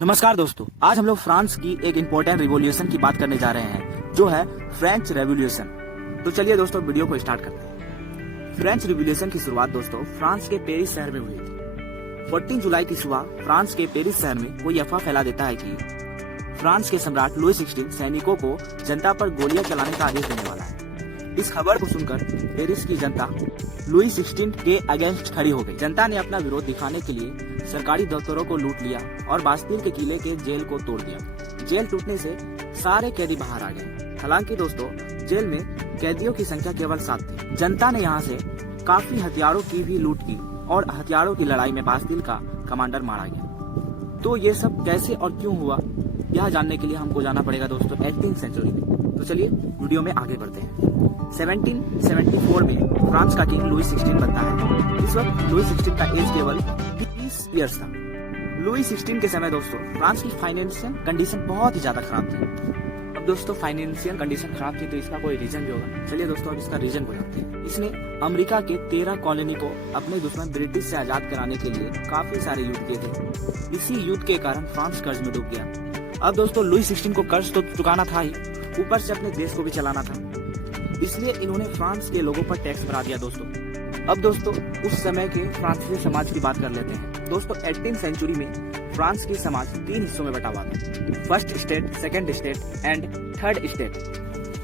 नमस्कार दोस्तों, आज हम लोग फ्रांस की एक इम्पोर्टेंट रिवॉल्यूशन की बात करने जा रहे हैं जो है फ्रेंच रेवोल्यूशन। तो चलिए दोस्तों वीडियो को स्टार्ट करते हैं। फ्रेंच रिवॉल्यूशन की शुरुआत दोस्तों फ्रांस के पेरिस शहर में हुई थी। 14 जुलाई की सुबह फ्रांस के पेरिस शहर में कोई अफवाह फैला देता है कि फ्रांस के सम्राट लुई 16 सैनिकों को जनता पर गोलियां चलाने का आदेश देने वाला है। इस खबर को सुनकर पेरिस की जनता लुई 16 के अगेंस्ट खड़ी हो गई। जनता ने अपना विरोध दिखाने के लिए सरकारी दफ्तरों को लूट लिया और बास्तिल के किले के जेल को तोड़ दिया। जेल टूटने से सारे कैदी बाहर आ गए। हालांकि दोस्तों जेल में कैदियों की संख्या केवल 7 थी। जनता ने यहाँ से काफी हथियारों की भी लूट की और हथियारों की लड़ाई में बास्तिल का कमांडर मारा गया। तो ये सब कैसे और क्यों हुआ, यह जानने के लिए हमको जाना पड़ेगा दोस्तों 18वीं सेंचुरी में। तो चलिए वीडियो में आगे बढ़ते हैं। 1774 में फ्रांस का किंग लुई 16 बनता है। इस वक्त लुई 16 का एज केवल 20 ईयर्स था। लुई 16 के समय दोस्तों फ्रांस की फाइनेंशियल कंडीशन बहुत ही ज्यादा खराब थी। अब दोस्तों फाइनेंशियल कंडीशन खराब थी तो इसका कोई रीजन भी होगा। चलिए दोस्तों अब इसका रीजन को जानते हैं। इसने अमेरिका के 13 कॉलोनी को अपने दुश्मन ब्रिटिश से आजाद कराने के लिए काफी सारे युद्ध किए थे। इसी युद्ध के कारण फ्रांस कर्ज में डूब गया। अब दोस्तों लुई 16 को कर्ज तो चुकाना था ही, ऊपर से अपने देश को भी चलाना था, इसलिए इन्होंने फ्रांस के लोगों पर टैक्स बढ़ा दिया दोस्तों। अब दोस्तों उस समय के फ्रांसीसी समाज की बात कर लेते हैं। दोस्तों 18वीं सेंचुरी में फ्रांस की समाज 3 हिस्सों में बटा हुआ था। First state, second state and third state.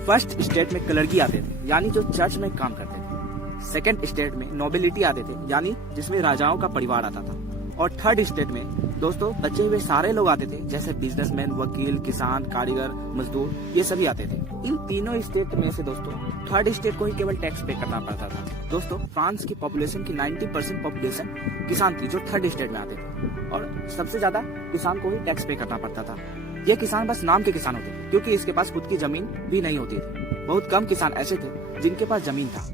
First state में क्लर्की आते थे, यानी जो चर्च में काम करते थे। सेकंड स्टेट में नोबिलिटी आते थे, यानी जिसमें राजाओं का परिवार आता था। और थर्ड स्टेट में दोस्तों बचे हुए सारे लोग आते थे, जैसे बिजनेसमैन, वकील, किसान, कारीगर, मजदूर, ये सभी आते थे। इन तीनों स्टेट में से दोस्तों थर्ड स्टेट को ही केवल टैक्स पे करना पड़ता था। दोस्तों फ्रांस की पॉपुलेशन की 90% पॉपुलेशन किसान थी जो थर्ड स्टेट में आते थे, और सबसे ज्यादा किसान को ही टैक्स पे करना पड़ता था। ये किसान बस नाम के किसान होते थे, क्योंकि इसके पास खुद की जमीन भी नहीं होती थी। बहुत कम किसान ऐसे थे जिनके पास जमीन था,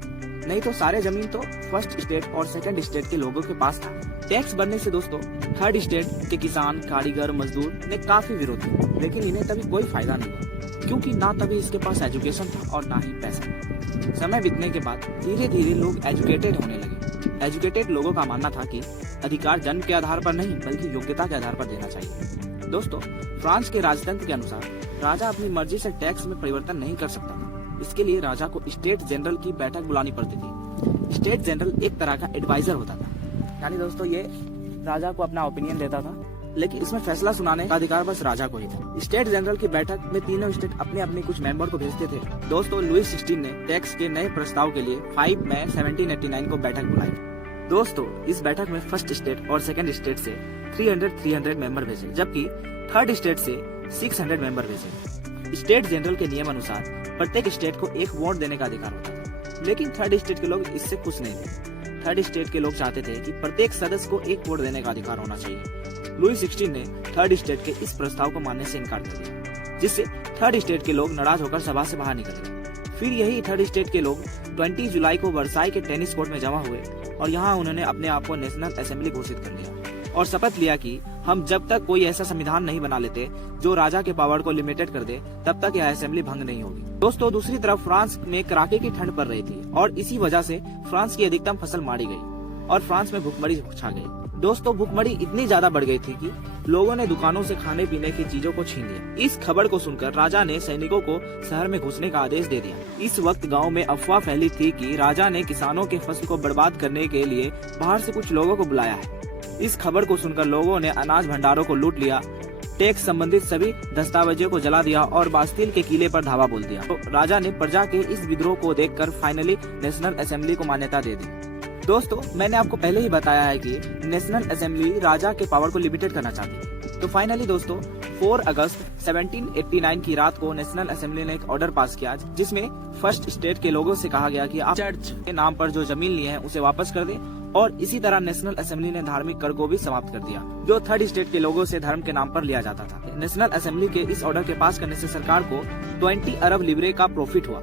नहीं तो सारे जमीन तो फर्स्ट स्टेट और सेकंड स्टेट के लोगों के पास था। टैक्स बढ़ने से दोस्तों थर्ड स्टेट के किसान, कारीगर, मजदूर ने काफी विरोध किया, लेकिन इन्हें तभी कोई फायदा नहीं हुआ, क्योंकि ना तभी इसके पास एजुकेशन था और ना ही पैसा। समय बीतने के बाद धीरे धीरे लोग एजुकेटेड होने लगे। एजुकेटेड लोगों का मानना था कि अधिकार जन्म के आधार पर नहीं बल्कि योग्यता के आधार पर देना चाहिए। दोस्तों फ्रांस के राजतंत्र के अनुसार राजा अपनी मर्जी से टैक्स में परिवर्तन नहीं कर सकता था। इसके लिए राजा को स्टेट जनरल की बैठक बुलानी पड़ती थी। स्टेट जनरल एक तरह का एडवाइजर होता था, यानी दोस्तों ये राजा को अपना ओपिनियन देता था, लेकिन इसमें फैसला सुनाने का अधिकार बस राजा को ही था। स्टेट जनरल की बैठक में तीनों स्टेट अपने अपने कुछ मेंबर को भेजते थे। दोस्तों लुई 16 ने टैक्स के नए प्रस्ताव के लिए 5 मई 1789 को बैठक बुलाई। दोस्तों इस बैठक में फर्स्ट स्टेट और सेकंड स्टेट से 300 मेंबर भेजे, जबकि थर्ड स्टेट से 600 मेंबर भेजे। स्टेट जनरल के नियम अनुसार प्रत्येक स्टेट को एक वोट देने का अधिकार होता था, लेकिन थर्ड स्टेट के लोग इससे खुश नहीं थे। थर्ड स्टेट के लोग चाहते थे कि प्रत्येक सदस्य को एक वोट देने का अधिकार होना चाहिए। लुई 16 ने थर्ड स्टेट के इस प्रस्ताव को मानने से इनकार कर दिया, जिससे थर्ड स्टेट के लोग नाराज होकर सभा से बाहर निकल गए। फिर यही थर्ड स्टेट के लोग 20 जुलाई को वर्साई के टेनिस कोर्ट में जमा हुए और यहाँ उन्होंने अपने आप को नेशनल असेंबली घोषित कर लिया और शपथ लिया कि हम जब तक कोई ऐसा संविधान नहीं बना लेते जो राजा के पावर को लिमिटेड कर दे, तब तक यह असेंबली भंग नहीं होगी। दोस्तों दूसरी तरफ फ्रांस में कड़ाके की ठंड पड़ रही थी और इसी वजह से फ्रांस की अधिकतम फसल मारी गई और फ्रांस में भूखमरी छा गई। दोस्तों भूखमरी इतनी ज्यादा बढ़ गई थी कि लोगों ने दुकानों से खाने पीने की चीजों को छीन लिया। इस खबर को सुनकर राजा ने सैनिकों को शहर में घुसने का आदेश दे दिया। इस वक्त गाँव में अफवाह फैली थी कि राजा ने किसानों के फसल को बर्बाद करने के लिए बाहर से कुछ लोगों को बुलाया है। इस खबर को सुनकर लोगों ने अनाज भंडारों को लूट लिया, टैक्स संबंधित सभी दस्तावेजों को जला दिया और बास्तिल के किले पर धावा बोल दिया। तो राजा ने प्रजा के इस विद्रोह को देखकर फाइनली नेशनल असेंबली को मान्यता दे दी। दोस्तों मैंने आपको पहले ही बताया है कि नेशनल असेंबली राजा के पावर को लिमिटेड करना चाहती थी। तो फाइनली दोस्तों 4 अगस्त 1789 की रात को नेशनल असेंबली ने एक ऑर्डर पास किया, जिसमें फर्स्ट स्टेट के लोगों से कहा गया कि आप चर्च के नाम पर जो जमीन लिए हैं उसे वापस कर दें, और इसी तरह नेशनल असेंबली ने धार्मिक कर को भी समाप्त कर दिया, जो थर्ड स्टेट के लोगों से धर्म के नाम पर लिया जाता था। नेशनल असेंबली के इस ऑर्डर के पास करने से सरकार को 20 अरब लिब्रे का प्रॉफिट हुआ।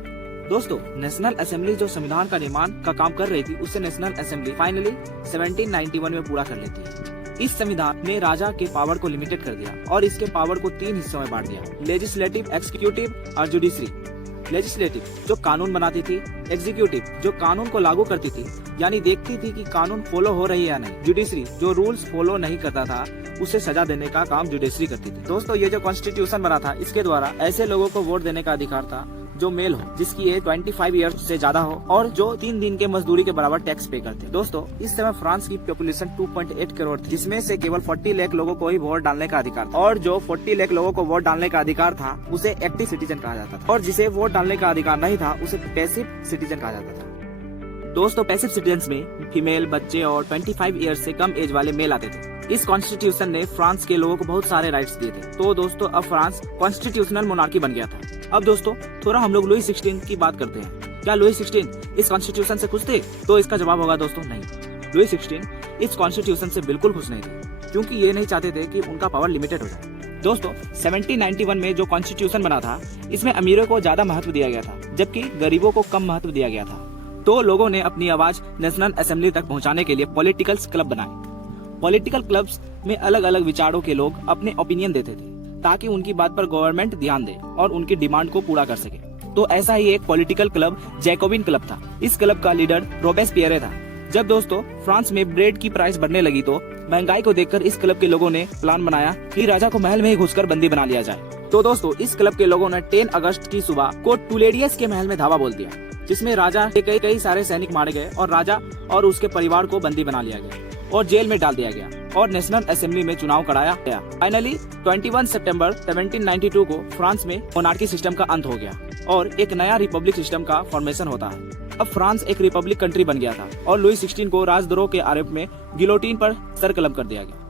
दोस्तों नेशनल असेंबली जो संविधान का निर्माण का काम कर रही थी, उससे नेशनल असेंबली फाइनली 1791 में पूरा कर लेती है। इस संविधान ने राजा के पावर को लिमिटेड कर दिया और इसके पावर को 3 हिस्सों में बांट दिया, लेजिस्लेटिव, एक्सिक्यूटिव और जुडिशरी। लेजिस्लेटिव जो कानून बनाती थी, एग्जीक्यूटिव जो कानून को लागू करती थी यानी देखती थी कि कानून फॉलो हो रही है या नहीं, जुडिशरी जो रूल्स फॉलो नहीं करता था उसे सजा देने का काम जुडिशरी करती थी। दोस्तों ये जो कॉन्स्टिट्यूशन बना था इसके द्वारा ऐसे लोगों को वोट देने का अधिकार था जो मेल हो, जिसकी एज 25 ईयर्स से ज्यादा हो और जो 3 दिन के मजदूरी के बराबर टैक्स पे करते। दोस्तों इस समय फ्रांस की पॉपुलेशन 2.8 करोड़ थी, जिसमें से केवल 40 लाख लोगों को ही वोट डालने का अधिकार था और जो 40 लाख लोगों को वोट डालने का अधिकार था उसे एक्टिव सिटीजन कहा जाता था और जिसे वोट डालने का अधिकार नहीं था उसे पैसिव सिटीजन कहा जाता था। दोस्तों पैसिव सिटीजन में फीमेल, बच्चे और 25 ईयर्स से कम एज वाले मेल आते थे। इस कॉन्स्टिट्यूशन ने फ्रांस के लोगों को बहुत सारे राइट्स दिए थे। तो दोस्तों अब फ्रांस कॉन्स्टिट्यूशनल मोनार्की बन गया था। अब दोस्तों थोड़ा हम लोग लुई 16 की बात करते हैं। क्या लुई 16 इस कॉन्स्टिट्यूशन से खुश थे? तो इसका जवाब होगा दोस्तों नहीं। लुई 16 इस कॉन्स्टिट्यूशन से बिल्कुल खुश नहीं थे, क्योंकि ये नहीं चाहते थे कि उनका पावर लिमिटेड हो जाए। दोस्तों 1791 में जो कॉन्स्टिट्यूशन बना था इसमें अमीरों को ज्यादा महत्व दिया गया था, जबकि गरीबों को कम महत्व दिया गया था। तो लोगों ने अपनी आवाज नेशनल असेंबली तक पहुंचाने के लिए पॉलिटिकल क्लब बनाए। पॉलिटिकल क्लब्स में अलग अलग विचारों के लोग अपने ओपिनियन देते थे ताकि उनकी बात पर गवर्नमेंट ध्यान दे और उनकी डिमांड को पूरा कर सके। तो ऐसा ही एक पॉलिटिकल क्लब जैकोबिन क्लब था। इस क्लब का लीडर रोबेस्पियरे था। जब दोस्तों फ्रांस में ब्रेड की प्राइस बढ़ने लगी तो महंगाई को देखकर इस क्लब के लोगों ने प्लान बनाया कि राजा को महल में ही घुसकर बंदी बना लिया जाए। तो दोस्तों इस क्लब के लोगों ने 10 अगस्त की सुबह को टुलेडियस के महल में धावा बोल दिया, जिसमें राजा के कई सारे सैनिक मारे गए और राजा और उसके परिवार को बंदी बना लिया गया और जेल में डाल दिया गया और नेशनल असेंबली में चुनाव कराया गया। फाइनली 21 सितंबर 1792 को फ्रांस में मोनार्की सिस्टम का अंत हो गया और एक नया रिपब्लिक सिस्टम का फॉर्मेशन होता है। अब फ्रांस एक रिपब्लिक कंट्री बन गया था और लुई 16 को राजद्रोह के आरोप में गिलोटीन पर सर कलम कर दिया गया।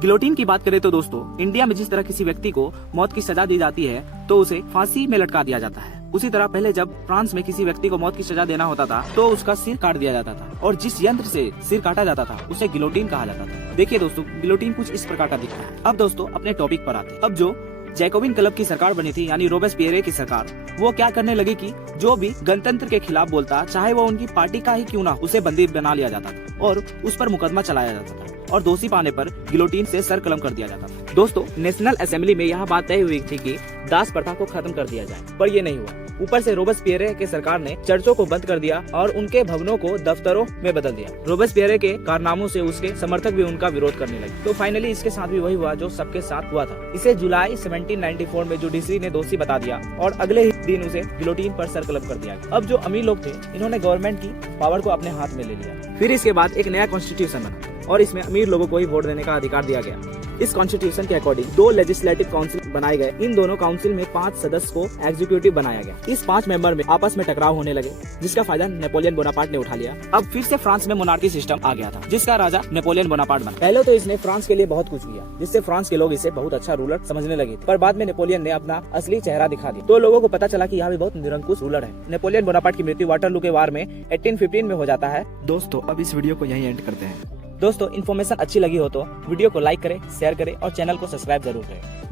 गिलोटीन की बात करें तो दोस्तों इंडिया में जिस तरह किसी व्यक्ति को मौत की सजा दी जाती है तो उसे फांसी में लटका दिया जाता है, उसी तरह पहले जब फ्रांस में किसी व्यक्ति को मौत की सजा देना होता था तो उसका सिर काट दिया जाता था और जिस यंत्र से सिर काटा जाता था उसे गिलोटीन कहा जाता था। देखिए दोस्तों गिलोटीन कुछ इस प्रकार का दिखता है। अब दोस्तों अपने टॉपिक पर आते हैं। अब जो जैकोबिन क्लब की सरकार बनी थी यानी रोबेस्पियरे की सरकार, वो क्या करने लगी कि जो भी गणतंत्र के खिलाफ बोलता, चाहे वो उनकी पार्टी का ही क्यों ना, उसे बंदी बना लिया जाता था और उस पर मुकदमा चलाया जाता था और दोषी पाने पर गिलोटीन से सर कलम कर दिया जाता था। दोस्तों नेशनल असेंबली में यह बात तय हुई थी कि दास प्रथा को खत्म कर दिया जाए, पर ये नहीं हुआ। ऊपर से रोबेस्पियरे के सरकार ने चर्चों को बंद कर दिया और उनके भवनों को दफ्तरों में बदल दिया। रोबेस्पियरे के कारनामों से उसके समर्थक भी उनका विरोध करने लगे। तो फाइनली इसके साथ भी वही हुआ जो सबके साथ हुआ था। इसे जुलाई 1794 में जुडिशरी ने दोषी बता दिया और अगले ही दिन उसे गिलोटीन पर सर कलम कर दिया गया। अब जो अमीर लोग थे इन्होंने गवर्नमेंट की पावर को अपने हाथ में ले लिया। फिर इसके बाद एक नया कॉन्स्टिट्यूशन बना और इसमें अमीर लोगों को ही वोट देने का अधिकार दिया गया। इस कॉन्स्टिट्यूशन के अकॉर्डिंग 2 लेजिस्लेटिव काउंसिल बनाए गए। इन दोनों काउंसिल में 5 सदस्य को एग्जीक्यूटिव बनाया गया। इस 5 मेंबर में आपस में टकराव होने लगे, जिसका फायदा नेपोलियन बोनापार्ट ने उठा लिया। अब फिर से फ्रांस में मोनार्की सिस्टम आ गया था, जिसका राजा नेपोलियन बोनापार्ट बना। पहले तो इसने फ्रांस के लिए बहुत कुछ किया, जिससे फ्रांस के लोग इसे बहुत अच्छा रूलर समझने लगे, पर बाद में नेपोलियन ने अपना असली चेहरा दिखा दिया। तो लोगों को पता चला कि यह भी बहुत निरंकुश रूलर है। नेपोलियन बोनापार्ट की मृत्यु वाटरलू के वार में 1815 में हो जाता है। दोस्तों अब इस वीडियो को यहीं एंड करते हैं। दोस्तों इन्फॉर्मेशन अच्छी लगी हो तो वीडियो को लाइक करें, शेयर करें और चैनल को सब्सक्राइब जरूर करें।